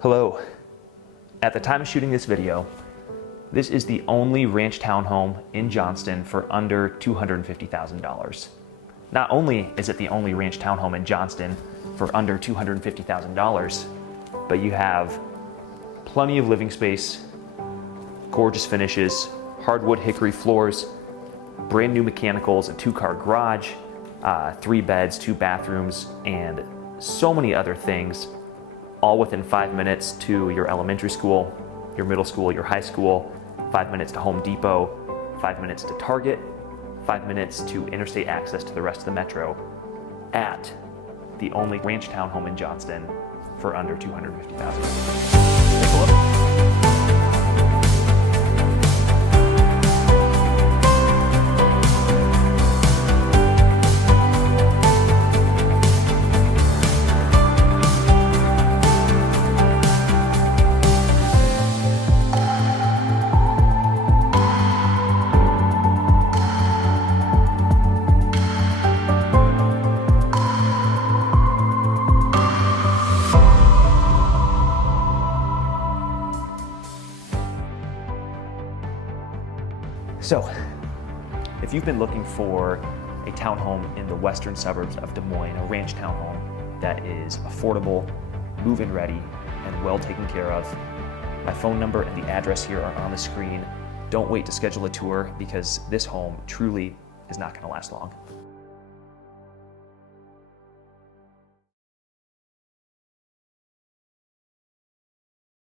Hello. At the time of shooting this video, this is the only ranch townhome in Johnston for under $250,000. Not only is it the only ranch townhome in Johnston for under $250,000, but you have plenty of living space, gorgeous finishes, hardwood hickory floors, brand new mechanicals, a 2-car garage, 3 beds, 2 bathrooms, and so many other things, all within 5 minutes to your elementary school, your middle school, your high school, 5 minutes to Home Depot, 5 minutes to Target, 5 minutes to interstate access to the rest of the metro, at the only ranch townhome in Johnston for under $250,000. Take a look. So, if you've been looking for a townhome in the western suburbs of Des Moines, a ranch townhome that is affordable, move-in ready, and well taken care of, my phone number and the address here are on the screen. Don't wait to schedule a tour because this home truly is not going to last long.